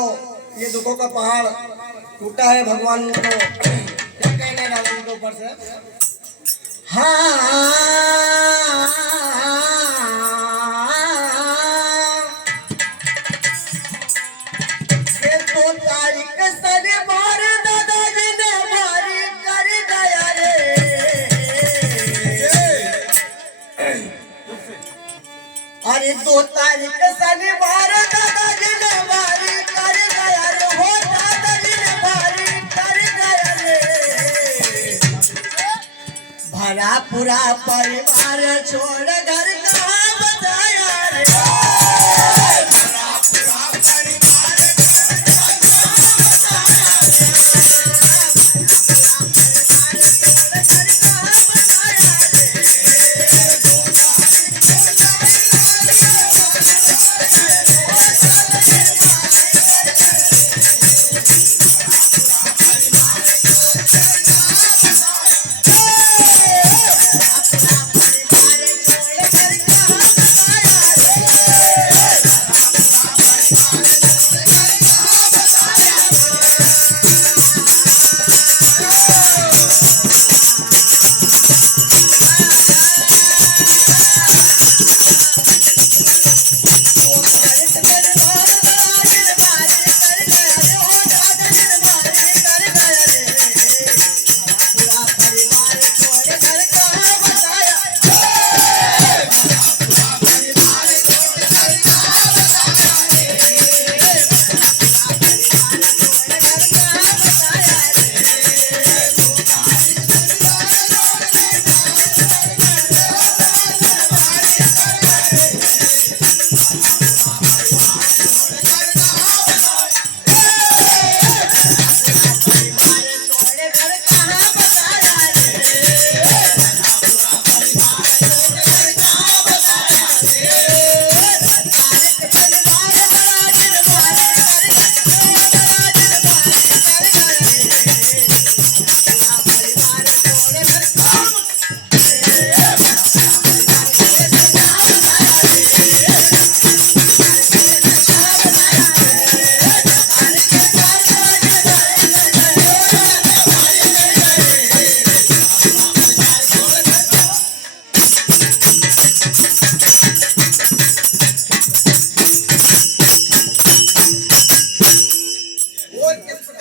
ये दुखों का पहाड़ टूटा है भगवान को क्या कहने डाला इनके ऊपर से। हाँ ये तो तारीख सने मार दादाजी ने मारी कर गया रे। अरे 2 तारीख शनिवार दादाजी ने मारी कर गया रे। हो दादाजी ने मारी कर गया रे। भरा पूरा परिवार छोड़ घर